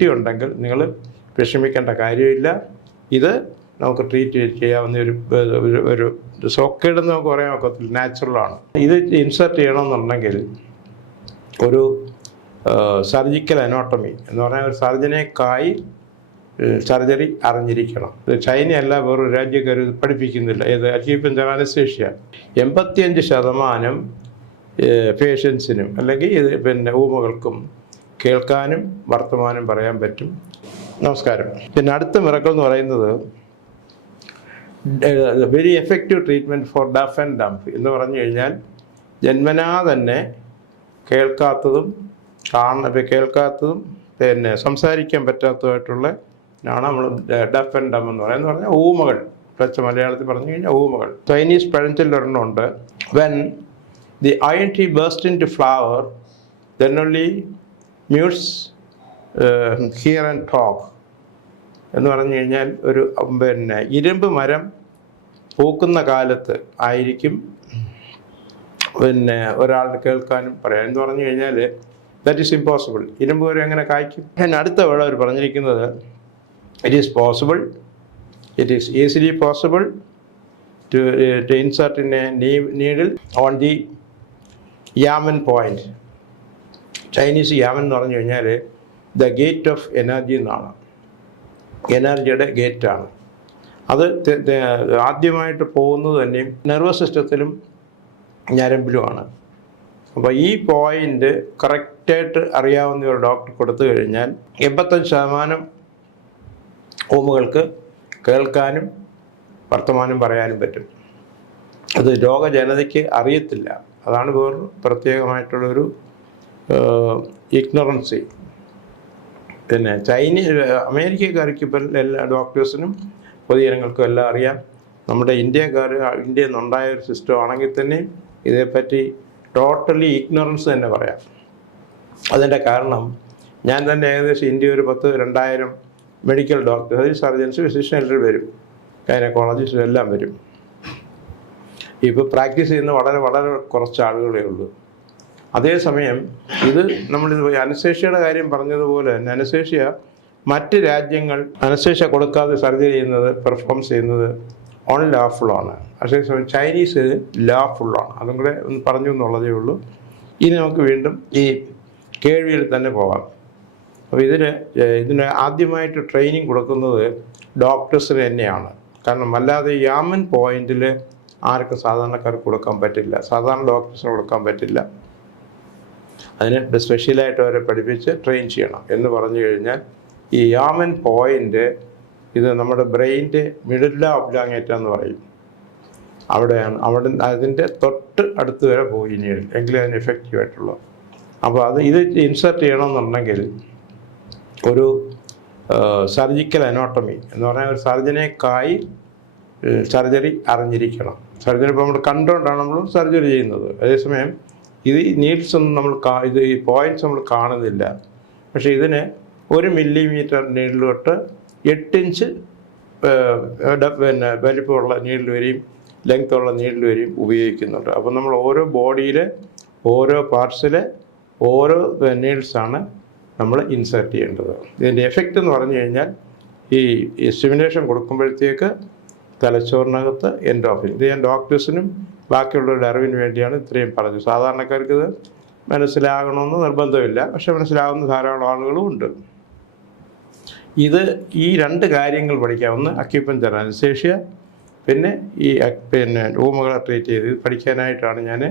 Homeo ഒരു കുട്ടി ഉണ്ടെങ്കിൽ നിങ്ങൾ വിഷമിക്കേണ്ട കാര്യമില്ല. ഇത് നമുക്ക് ട്രീറ്റ് ചെയ്യാവുന്ന ഒരു ഒരു- സോക്കേടെന്ന് നമുക്ക് പറയാൻ ഒക്കത്തില്ല. നാച്ചുറലാണ് ഇത് ഇൻസെർട്ട് ചെയ്യണമെന്നുണ്ടെങ്കിൽ ഒരു സർജിക്കൽ അനോട്ടമി എന്ന് പറഞ്ഞാൽ ഒരു സർജനേക്കായി സർജറി അറിഞ്ഞിരിക്കണം. ഇത് ചൈനയല്ല വേറൊരു രാജ്യക്കാർ ഇത് പഠിപ്പിക്കുന്നില്ല. ഇത് അച്ചീവ്മെന്റ് അനസ്തേഷ്യ എൺപത്തിയഞ്ച് ശതമാനം പേഷ്യൻസിനും അല്ലെങ്കിൽ ഇത് പിന്നെ ഊമകൾക്കും കേൾക്കാനും വർത്തമാനം പറയാൻ പറ്റും. നമസ്കാരം. പിന്നെ അടുത്ത മിറക്കൾ എന്ന് പറയുന്നത് very effective treatment for deaf and dumb എന്ന് പറഞ്ഞു കഴിഞ്ഞാൽ ജന്മനാ തന്നെ കേൾക്കാത്തതും കാണ കേൾക്കാത്തതും പിന്നെ സംസാരിക്കാൻ പറ്റാത്തതായിട്ടുള്ള ആണ് നമ്മൾ ഡഫ് ആൻഡ് ഡം എന്ന് പറയുന്നത്. പറഞ്ഞാൽ ഊമകൾ. പച്ച മലയാളത്തിൽ പറഞ്ഞു കഴിഞ്ഞാൽ ഊമകൾ. ചൈനീസ് പഴഞ്ചൊല്ല് ഒരെണ്ണമുണ്ട് when the I T burst into flower then only mutes hear and talk എന്ന് പറഞ്ഞു കഴിഞ്ഞാൽ ഒരു പിന്നെ ഇരുമ്പ് മരം പൂക്കുന്ന കാലത്ത് ആയിരിക്കും. പിന്നെ ഒരാൾ കേൾക്കാനും പറയാം. എന്ന് പറഞ്ഞു കഴിഞ്ഞാൽ ദാറ്റ് ഈസ് ഇമ്പോസിബിൾ ഇരുമ്പ് വരെ എങ്ങനെ കായ്ക്കും? ഞാൻ അടുത്ത വേള അവർ പറഞ്ഞിരിക്കുന്നത് it is possible it is easily possible to to insert in a needle on the Yamen point Chinese Yamen എന്ന് പറഞ്ഞു കഴിഞ്ഞാൽ ദ ഗേറ്റ് ഓഫ് എനർജി എന്നാണ്. എനർജിയുടെ ഗേറ്റാണ്. അത് ആദ്യമായിട്ട് പോകുന്നത് തന്നെയും നെർവസ് സിസ്റ്റത്തിലും ഞരമ്പിലുമാണ്. അപ്പോൾ ഈ പോയിന്റ് കറക്റ്റായിട്ട് അറിയാവുന്ന ഒരു ഡോക്ടർ കൊടുത്തു കഴിഞ്ഞാൽ എൺപത്തഞ്ച് ശതമാനം ഓമുകൾക്ക് കേൾക്കാനും വർത്തമാനം പറയാനും പറ്റും. അത് രോഗജനതയ്ക്ക് അറിയത്തില്ല. അതാണ് വേറൊരു പ്രത്യേകമായിട്ടുള്ളൊരു ഇഗ്നറൻസി. പിന്നെ ചൈന അമേരിക്കക്കാർക്ക് ഇപ്പം എല്ലാ ഡോക്ടേഴ്സിനും പൊതുജനങ്ങൾക്കും എല്ലാം അറിയാം. നമ്മുടെ ഇന്ത്യക്കാർ ഇന്ത്യയിൽ നിന്നുണ്ടായ ഒരു സിസ്റ്റം ആണെങ്കിൽ തന്നെ ഇതേപ്പറ്റി ടോട്ടലി ഇഗ്നറൻസ് തന്നെ പറയാം. അതിന്റെ കാരണം ഞാൻ തന്നെ ഏകദേശം ഇന്ത്യ ഒരു പത്ത് രണ്ടായിരം മെഡിക്കൽ ഡോക്ടേഴ്സ് സർജൻസ് ഫിസിഷ്യൻ എല്ലാം വരും. ഗൈനക്കോളജിസ്റ്റ് എല്ലാം വരും. ഇപ്പോൾ പ്രാക്ടീസ് ചെയ്യുന്ന വളരെ വളരെ കുറച്ച് ആളുകളേ ഉള്ളൂ. അതേസമയം ഇത് നമ്മൾ അനശേഷ്യയുടെ കാര്യം പറഞ്ഞതുപോലെ തന്നെ അനശേഷ്യ മറ്റ് രാജ്യങ്ങൾ അനശേഷ കൊടുക്കാതെ സർജറി ചെയ്യുന്നത് പെർഫോം ചെയ്യുന്നത് ഓൺ ലാഫുള്ളാണ് അതേസമയം ചൈനീസ് ലാഫുള്ളാണ് അതും കൂടെ ഒന്ന് പറഞ്ഞു എന്നുള്ളതേ ഉള്ളൂ. ഇനി നമുക്ക് വീണ്ടും ഈ കേൾവിയിൽ തന്നെ പോവാം അപ്പോൾ ഇതിന് ഇതിന് ആദ്യമായിട്ട് ട്രെയിനിങ് കൊടുക്കുന്നത് ഡോക്ടേഴ്സിന് തന്നെയാണ്. കാരണം അല്ലാതെ യാമൻ പോയിന്റിൽ ആർക്കും സാധാരണക്കാർക്ക് കൊടുക്കാൻ പറ്റില്ല. സാധാരണ ഡോക്ടേഴ്സിന് കൊടുക്കാൻ പറ്റില്ല. അതിന് സ്പെഷ്യലായിട്ട് അവരെ പഠിപ്പിച്ച് ട്രെയിൻ ചെയ്യണം എന്ന് പറഞ്ഞു കഴിഞ്ഞാൽ ഈ യാമൻ പോയിന്റ് ഇത് നമ്മുടെ ബ്രെയിന്റെ മിഡില്ല ഒബ്ലാങ്ങേറ്റ എന്ന് പറയും. അവിടെയാണ് അവിടെ അതിന്റെ തൊട്ട് അടുത്ത് വരെ പോയി ഇനി എങ്കിലും അതിന് എഫക്റ്റീവ് ആയിട്ടുള്ളൂ. അപ്പോൾ അത് ഇത് ഇൻസർട്ട് ചെയ്യണമെന്നുണ്ടെങ്കിൽ ഒരു സർജിക്കൽ അനോട്ടമി എന്ന് പറഞ്ഞാൽ ഒരു സർജനേക്കായി സർജറി അറിഞ്ഞിരിക്കണം. സർജറി ഇപ്പോൾ നമ്മൾ കണ്ടുകൊണ്ടാണ് നമ്മൾ സർജറി ചെയ്യുന്നത്. അതേസമയം ഇത് നീഡ്സ് ഒന്നും നമ്മൾ ഇത് ഈ പോയിന്റ്സ് നമ്മൾ കാണുന്നില്ല. പക്ഷേ ഇതിന് ഒരു മില്ലിമീറ്റർ നീഡിൽ തൊട്ട് എട്ടിഞ്ച് പിന്നെ വലിപ്പമുള്ള നീഡിൽ വരെയും ലെങ്ത് ഉള്ള നീഡിൽ വരെയും ഉപയോഗിക്കുന്നുണ്ട്. അപ്പോൾ നമ്മൾ ഓരോ ബോഡിയിൽ ഓരോ പാർട്സിൽ ഓരോ നീഡ്സാണ് നമ്മൾ ഇൻസേർട്ട് ചെയ്യേണ്ടത്. ഇതിന്റെ എഫക്റ്റ് എന്ന് പറഞ്ഞു കഴിഞ്ഞാൽ ഈ സ്റ്റിമുലേഷൻ കൊടുക്കുമ്പോഴത്തേക്ക് തലച്ചോറിനകത്ത് എൻഡോഫിൻ ഇത് ഞാൻ ഡോക്ടേഴ്സിനും ബാക്കിയുള്ളവരുടെ അറിവിന് വേണ്ടിയാണ് ഇത്രയും പറഞ്ഞു സാധാരണക്കാർക്ക് ഇത് മനസ്സിലാകണമെന്ന് നിർബന്ധമില്ല. പക്ഷെ മനസ്സിലാകുന്ന ധാരാളം ആളുകളും ഉണ്ട്. ഇത് ഈ രണ്ട് കാര്യങ്ങൾ പഠിക്കാം. ഒന്ന് അക്യുപ്പഞ്ചർ അനസ്തേഷ്യ പിന്നെ ഈ പിന്നെ റൂമുകളെ ട്രീറ്റ് ചെയ്ത് പഠിക്കാനായിട്ടാണ് ഞാൻ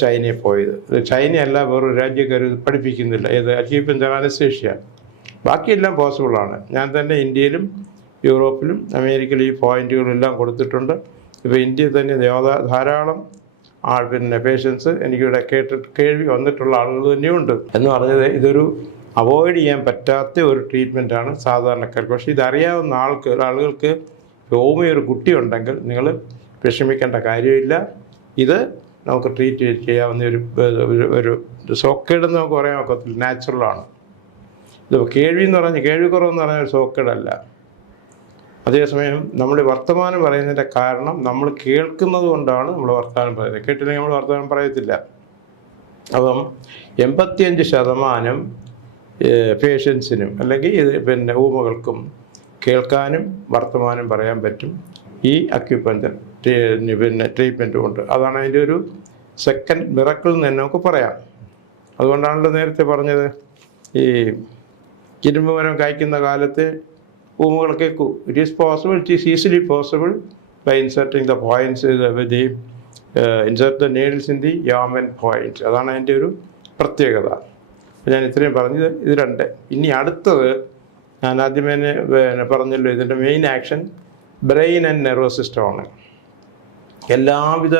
ചൈനയിൽ പോയത്. ചൈനയല്ല വേറൊരു രാജ്യക്കാർ പഠിപ്പിക്കുന്നില്ല. ഇത് അക്യുപ്പഞ്ചർ അനസ്തേഷ്യ ബാക്കിയെല്ലാം പോസിബിളാണ് ഞാൻ തന്നെ ഇന്ത്യയിലും യൂറോപ്പിലും അമേരിക്കയിലും ഈ പോയിന്റുകളെല്ലാം കൊടുത്തിട്ടുണ്ട്. ഇപ്പോൾ ഇന്ത്യയിൽ തന്നെ ധാരാ- ധാരാളം ആൾ പിന്നെ പേഷ്യൻസ് എനിക്കിവിടെ കേട്ട് കേൾവി വന്നിട്ടുള്ള ആളുകൾ തന്നെയുണ്ട്. എന്ന് പറഞ്ഞത് ഇതൊരു അവോയ്ഡ് ചെയ്യാൻ പറ്റാത്ത ഒരു ട്രീറ്റ്മെന്റാണ് സാധാരണക്കാർക്ക്. പക്ഷേ ഇതറിയാവുന്ന ആൾക്ക് ആളുകൾക്ക് രോമി ഒരു കുട്ടി ഉണ്ടെങ്കിൽ നിങ്ങൾ വിഷമിക്കേണ്ട കാര്യമില്ല. ഇത് നമുക്ക് ട്രീറ്റ് ചെയ്യാവുന്ന ഒരു ഒരു- സോക്കേടെന്ന് നമുക്ക് പറയാൻ ഒക്കത്തില്ല. നാച്ചുറലാണ് ഇത് കേൾവി എന്ന് പറഞ്ഞാൽ കേൾവിക്കുറവെന്ന് പറഞ്ഞാൽ സോക്കേടല്ല. അതേസമയം നമ്മൾ വർത്തമാനം പറയുന്നതിന്റെ കാരണം നമ്മൾ കേൾക്കുന്നത് കൊണ്ടാണ് നമ്മൾ വർത്തമാനം പറയുന്നത്. കേട്ടില്ലെങ്കിൽ നമ്മൾ വർത്തമാനം പറയത്തില്ല. അപ്പം എൺപത്തിയഞ്ച് ശതമാനം പേഷ്യൻസിനും അല്ലെങ്കിൽ ഇത് പിന്നെ ഊമകൾക്കും കേൾക്കാനും വർത്തമാനം പറയാൻ പറ്റും ഈ അക്യുപഞ്ചർ പിന്നെ ട്രീറ്റ്മെന്റ് കൊണ്ട്. അതാണ് അതിന്റെ ഒരു സെക്കൻഡ് മിറക്കിൾ എന്ന് തന്നെ നമുക്ക് പറയാം. അതുകൊണ്ടാണല്ലോ നേരത്തെ പറഞ്ഞത് ഈ ഇരുമ്പ് മരം കായ്ക്കുന്ന കാലത്ത് ഊമുകൾ കേൾക്കൂ it is possible it is easily possible by inserting the points the insert the needles in the Yamen point അതാണ് അതിന്റെ ഒരു പ്രത്യേകത. ഞാൻ ഇത്രയും പറഞ്ഞത് ഇത് രണ്ട്. ഇനി അടുത്തത് ഞാൻ ആദ്യമേ പിന്നെ പറഞ്ഞല്ലോ ഇതിന്റെ main action brain and nervous സിസ്റ്റമാണ് എല്ലാവിധ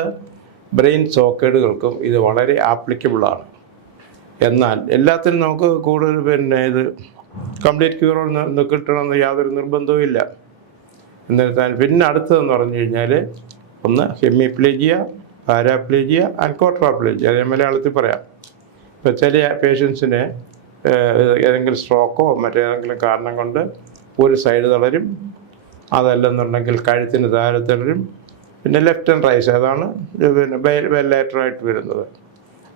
ബ്രെയിൻ സോക്കേഡുകൾക്കും ഇത് വളരെ ആപ്ലിക്കബിളാണ് എന്നാൽ എല്ലാത്തിനും നമുക്ക് കൂടുതൽ പിന്നെ ഇത് കംപ്ലീറ്റ് ക്യൂർ കിട്ടണമെന്ന് യാതൊരു നിർബന്ധവും ഇല്ല. എന്നിരുന്നാൽ പിന്നെ അടുത്തതെന്ന് പറഞ്ഞു കഴിഞ്ഞാൽ ഒന്ന് ഹെമിപ്ലേജിയ പാരാപ്ലേജിയ ആൻഡ് കോട്രാപ്ലേജിയ അത് ഞാൻ മലയാളത്തിൽ പറയാം. ഇപ്പോൾ ചില പേഷ്യൻസിന് ഏതെങ്കിലും സ്ട്രോക്കോ മറ്റേതെങ്കിലും കാരണം കൊണ്ട് ഒരു സൈഡ് തളരും. അതല്ലെന്നുണ്ടെങ്കിൽ കഴുത്തിന് താഴെ തളരും. പിന്നെ ലെഫ്റ്റ് ആൻഡ് റൈസ് അതാണ് പിന്നെ വെല്ലാറ്ററായിട്ട് വരുന്നത്.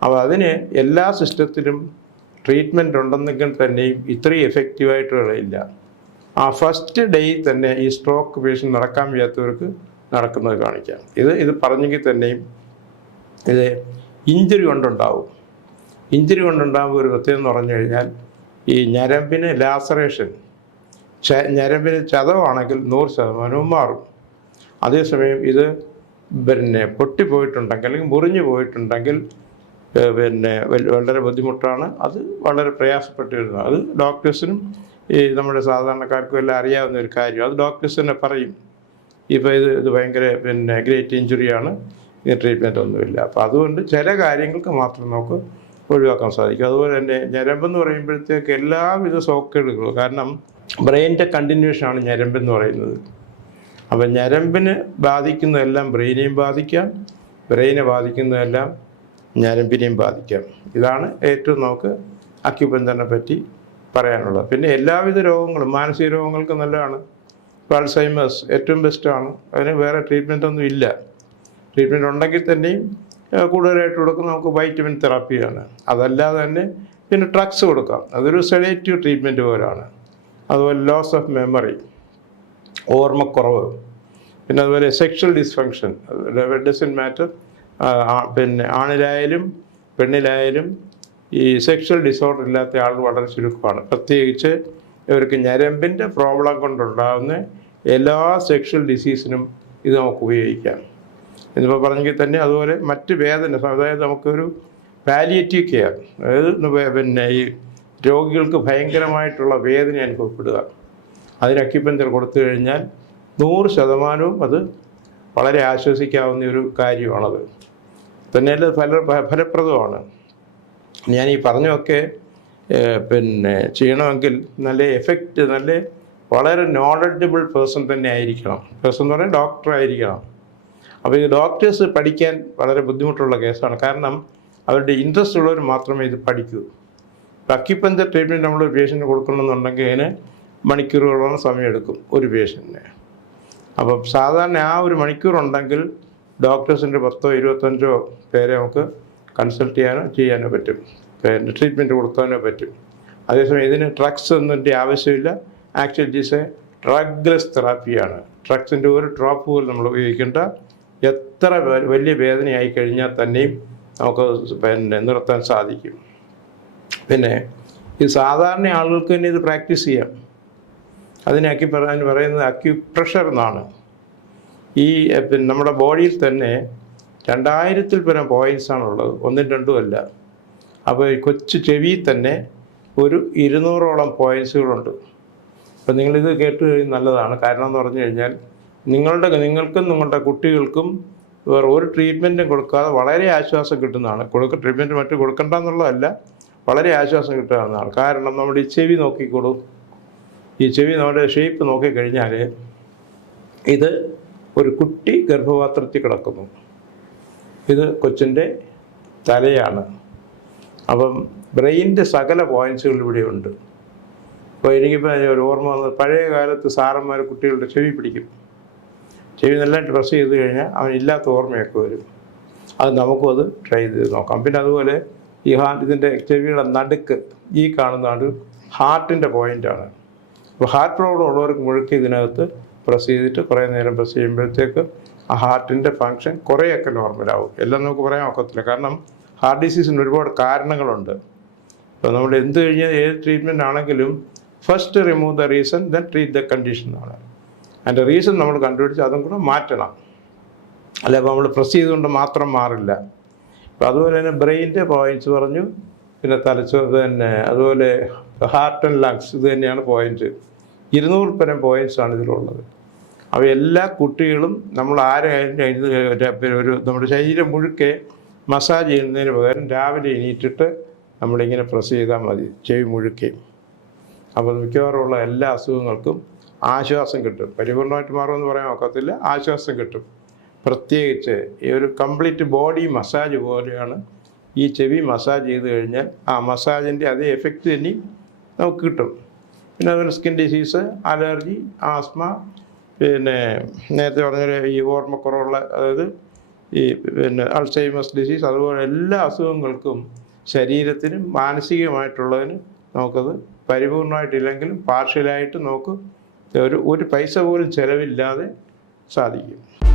അപ്പോൾ അതിന് എല്ലാ സിസ്റ്റത്തിലും ട്രീറ്റ്മെന്റ് ഉണ്ടെന്നെങ്കിൽ തന്നെയും ഇത്രയും എഫക്റ്റീവായിട്ടുള്ള ആ ഫസ്റ്റ് ഡേയിൽ തന്നെ ഈ സ്ട്രോക്ക് പേഷ്യന്റ് നടക്കാൻ വയ്യാത്തവർക്ക് നടക്കുന്നത് കാണിക്കാം. ഇത് ഇത് പറഞ്ഞെങ്കിൽ തന്നെയും ഇത് ഇഞ്ചുറി കൊണ്ടുണ്ടാവും. ഇഞ്ചുറി കൊണ്ടുണ്ടാകുമ്പോൾ ഒരു പ്രത്യേകം എന്ന് പറഞ്ഞു കഴിഞ്ഞാൽ ഈ ഞരമ്പിന് ലാസറേഷൻ ഞരമ്പിന് ചതവാണെങ്കിൽ നൂറ് ശതമാനവും മാറും. അതേസമയം ഇത് പിന്നെ പൊട്ടിപ്പോയിട്ടുണ്ടെങ്കിൽ അല്ലെങ്കിൽ മുറിഞ്ഞു പോയിട്ടുണ്ടെങ്കിൽ പിന്നെ വളരെ ബുദ്ധിമുട്ടാണ്. അത് വളരെ പ്രയാസപ്പെട്ട് വരുന്നത് അത് ഡോക്ടേഴ്സിനും ഈ നമ്മുടെ സാധാരണക്കാർക്കും എല്ലാം അറിയാവുന്ന ഒരു കാര്യം. അത് ഡോക്ടേഴ്സ് തന്നെ പറയും. ഇപ്പോൾ ഇത് ഇത് ഭയങ്കര പിന്നെ ഗ്രേറ്റ് ഇഞ്ചുറിയാണ്. ഇതിന് ട്രീറ്റ്മെന്റ് ഒന്നുമില്ല. അപ്പോൾ അതുകൊണ്ട് ചില കാര്യങ്ങൾക്ക് മാത്രം നമുക്ക് ഒഴിവാക്കാൻ സാധിക്കും. അതുപോലെ തന്നെ ഞരമ്പെന്ന് പറയുമ്പോഴത്തേക്ക് എല്ലാവിധ സോക്കേടുകളും. കാരണം ബ്രെയിനിന്റെ കണ്ടിന്യൂഷനാണ് ഞരമ്പെന്ന് പറയുന്നത്. അപ്പം ഞരമ്പിന് ബാധിക്കുന്നതെല്ലാം ബ്രെയിനെയും ബാധിക്കാം. ബ്രെയിനെ ബാധിക്കുന്നതെല്ലാം ഞരമ്പിനെയും ബാധിക്കാം. ഇതാണ് ഏറ്റവും നമുക്ക് അക്യുബന്ധനെ പറ്റി പറയാനുള്ളത്. പിന്നെ എല്ലാവിധ രോഗങ്ങളും മാനസിക രോഗങ്ങൾക്ക് നല്ലതാണ്. ഇപ്പോൾ ഏറ്റവും ബെസ്റ്റാണ് അതിന് വേറെ ട്രീറ്റ്മെന്റ് ഒന്നും ഇല്ല. ട്രീറ്റ്മെന്റ് ഉണ്ടെങ്കിൽ തന്നെയും കൂടുതലായിട്ട് കൊടുക്കുന്നത് നമുക്ക് വൈറ്റമിൻ തെറാപ്പിയാണ് അതല്ലാതെ തന്നെ പിന്നെ ഡ്രഗ്സ് കൊടുക്കാം. അതൊരു സെഡേറ്റീവ് ട്രീറ്റ്മെന്റ് പോലാണ്. അതുപോലെ ലോസ് ഓഫ് മെമ്മറി ഓർമ്മക്കുറവ് പിന്നെ അതുപോലെ സെക്ഷൽ ഡിസ്ഫങ്ഷൻ ഡസൻ മാറ്റർ പിന്നെ ആണിലായാലും പെണ്ണിലായാലും ഈ സെക്ഷൽ ഡിസോർഡർ ഇല്ലാത്ത ആൾ വളരെ ചുരുക്കമാണ്. പ്രത്യേകിച്ച് ഇവർക്ക് ഞരമ്പിന്റെ പ്രോബ്ലം കൊണ്ടുണ്ടാകുന്ന എല്ലാ സെക്ഷൽ ഡിസീസിനും ഇത് നമുക്ക് ഉപയോഗിക്കാം. എന്നിപ്പോൾ പറഞ്ഞെങ്കിൽ തന്നെ അതുപോലെ മറ്റ് വേദന അതായത് നമുക്കൊരു പാലിയേറ്റീവ് കെയർ അതായത് പിന്നെ ഈ രോഗികൾക്ക് ഭയങ്കരമായിട്ടുള്ള വേദന അനുഭവപ്പെടുക. അതിന് അക്യുപഞ്ചർ കൊടുത്തു കഴിഞ്ഞാൽ നൂറ് ശതമാനവും അത് വളരെ ആശ്വസിക്കാവുന്ന ഒരു കാര്യമാണത്. തന്നെയല്ല ഫല ഫലപ്രദമാണ്. ഞാൻ ഈ പറഞ്ഞൊക്കെ പിന്നെ ചെയ്യണമെങ്കിൽ നല്ല എഫക്റ്റ് നല്ല വളരെ നോളജബിൾ പേഴ്സൺ തന്നെ ആയിരിക്കണം. പേഴ്സൺ എന്ന് പറഞ്ഞാൽ ഡോക്ടർ ആയിരിക്കണം. അപ്പോൾ ഈ ഡോക്ടേഴ്സ് പഠിക്കാൻ വളരെ ബുദ്ധിമുട്ടുള്ള കേസാണ്. കാരണം അവരുടെ ഇൻട്രസ്റ്റ് ഉള്ളവർ മാത്രമേ ഇത് പഠിക്കൂ. അക്യുപഞ്ചർ ട്രീറ്റ്മെന്റ് നമ്മൾ പേഷ്യന്റ് കൊടുക്കണമെന്നുണ്ടെങ്കിൽ അതിന് മണിക്കൂറുകളോളം സമയമെടുക്കും ഒരു പേഷ്യന്റിന് അപ്പം സാധാരണ ആ ഒരു മണിക്കൂർ ഉണ്ടെങ്കിൽ ഡോക്ടേഴ്സിന്റെ പത്തോ ഇരുപത്തഞ്ചോ പേരെ നമുക്ക് കൺസൾട്ട് ചെയ്യാനോ ചെയ്യാനോ പറ്റും. പിന്നെ ട്രീറ്റ്മെന്റ് കൊടുക്കാനോ പറ്റും. അതേസമയം ഇതിന് ഡ്രഗ്സ് ഒന്നിന്റെ ആവശ്യമില്ല. Actual Jees A ഡ്രഗ്ലെസ് തെറാപ്പിയാണ്. ഡ്രഗ്സിന്റെ ഒരു ഡ്രോപ്പ് പോലും നമ്മൾ ഉപയോഗിക്കേണ്ട. എത്ര വലിയ വേദനയായി കഴിഞ്ഞാൽ തന്നെയും നമുക്ക് പിന്നെ നിർത്താൻ സാധിക്കും. പിന്നെ ഇത് സാധാരണ ആളുകൾക്ക് തന്നെ ഇത് പ്രാക്ടീസ് ചെയ്യാം. അതിനെ അക്യു പറയാൻ പറയുന്നത് അക്യുപ്രഷർ എന്നാണ്. ഈ പിന്നെ നമ്മുടെ ബോഡിയിൽ തന്നെ രണ്ടായിരത്തിൽ പരം പോയിന്റ്സ് ആണുള്ളത്. ഒന്നും രണ്ടും അല്ല. അപ്പോൾ ഈ കൊച്ചു ചെവിയിൽ തന്നെ ഒരു ഇരുന്നൂറോളം പോയിൻസുകളുണ്ട് അപ്പോൾ നിങ്ങളിത് കേട്ട് കഴിഞ്ഞാൽ നല്ലതാണ്. കാരണം എന്ന് പറഞ്ഞു കഴിഞ്ഞാൽ നിങ്ങളുടെ നിങ്ങൾക്കും നിങ്ങളുടെ കുട്ടികൾക്കും വേറെ ഒരു ട്രീറ്റ്മെന്റും കൊടുക്കാതെ വളരെ ആശ്വാസം കിട്ടുന്നതാണ്. കൊടുക്ക ട്രീറ്റ്മെന്റ് മറ്റു കൊടുക്കണ്ട എന്നുള്ളതല്ല വളരെ ആശ്വാസം കിട്ടാവുന്നതാണ്. കാരണം നമ്മുടെ ഈ ചെവി നോക്കിക്കോളൂ. ഈ ചെവി നമ്മുടെ ഷേപ്പ് നോക്കിക്കഴിഞ്ഞാൽ ഇത് ഒരു കുട്ടി ഗർഭപാത്രത്തിൽ കിടക്കുന്നു. ഇത് കൊച്ചിന്റെ തലയാണ്. അപ്പം ബ്രെയിനിന്റെ സകല ഇവിടെ ഇവിടെയുണ്ട് അപ്പോൾ എനിക്കിപ്പോൾ ഒരു ഓർമ്മ വന്നത് പഴയ കാലത്ത് സാറന്മാർ കുട്ടികളുടെ ചെവി പിടിക്കും. ചെവി നല്ലതായിട്ട് പ്രസ് ചെയ്ത് കഴിഞ്ഞാൽ അവനില്ലാത്ത ഓർമ്മയൊക്കെ വരും. അത് നമുക്കും അത് ട്രൈ ചെയ്ത് നോക്കാം. പിന്നെ അതുപോലെ ഈ ഹാ ഇതിന്റെ ചെവിയുടെ നടുക്ക് ഈ കാണുന്നതാണ് ഹാർട്ടിന്റെ പോയിന്റാണ്. അപ്പോൾ ഹാർട്ട് പ്രോബ്ലം ഉള്ളവർക്ക് മുഴുക്കി ഇതിനകത്ത് പ്രസ് ചെയ്തിട്ട് കുറേ നേരം പ്രസ് ചെയ്യുമ്പോഴത്തേക്ക് ആ ഹാർട്ടിന്റെ ഫങ്ഷൻ കുറേയൊക്കെ നോർമലാവും എല്ലാം നമുക്ക് പറയാൻ ഒക്കത്തില്ല. കാരണം ഹാർട്ട് ഡിസീസിന് ഒരുപാട് കാരണങ്ങളുണ്ട്. അപ്പോൾ നമ്മൾ എന്ത് കഴിഞ്ഞാൽ ഏത് ട്രീറ്റ്മെന്റ് ആണെങ്കിലും first remove the reason then treat the condition ആണ്. അതിന്റെ റീസൺ നമ്മൾ കണ്ടുപിടിച്ച് അതും കൂടെ മാറ്റണം. അല്ല? അപ്പോൾ നമ്മൾ പ്രസ് ചെയ്തുകൊണ്ട് മാത്രം മാറില്ല. അപ്പോൾ അതുപോലെ തന്നെ ബ്രെയിന്റെ പോയിന്റ്സ് പറഞ്ഞു. പിന്നെ തലച്ചോറ് തന്നെ. അതുപോലെ ഹാർട്ട് ആൻഡ് ലങ്സ് ഇത് തന്നെയാണ് പോയിന്റ് ഇരുന്നൂറ് പരം ആണ് ഇതിലുള്ളത്. അവ എല്ലാ കുട്ടികളും നമ്മൾ ആരായാലും ഒരു നമ്മുടെ ശരീരം മുഴുക്കെ മസാജ് ചെയ്യുന്നതിന് പകരം രാവിലെ എണീറ്റിട്ട് നമ്മളിങ്ങനെ പ്രസ് ചെയ്താൽ മതി ചെവി മുഴുക്കെ. അപ്പോൾ മിക്കവാറുമുള്ള എല്ലാ അസുഖങ്ങൾക്കും ആശ്വാസം കിട്ടും. പരിപൂർണമായിട്ട് മാറുമെന്ന് പറയാൻ ഒക്കത്തില്ല ആശ്വാസം കിട്ടും. പ്രത്യേകിച്ച് ഈ ഒരു കംപ്ലീറ്റ് ബോഡി മസാജ് പോലെയാണ് ഈ ചെവി മസാജ് ചെയ്ത് കഴിഞ്ഞാൽ ആ മസാജിന്റെ അതേ എഫക്റ്റ് തന്നെ നമുക്ക് കിട്ടും. പിന്നെ അതുപോലെ സ്കിൻ ഡിസീസ് അലർജി ആസ്മ പിന്നെ നേരത്തെ പറഞ്ഞ ഈ ഓർമ്മക്കുറവുള്ള അതായത് ഈ പിന്നെ അൾസൈമസ് ഡിസീസ് അതുപോലെ എല്ലാ അസുഖങ്ങൾക്കും ശരീരത്തിനും മാനസികമായിട്ടുള്ളതിനും നമുക്കത് പരിപൂർണമായിട്ടില്ലെങ്കിലും പാർഷ്യലായിട്ട് നമുക്ക് ഒരു ഒരു പൈസ പോലും ചിലവില്ലാതെ സാധിക്കും.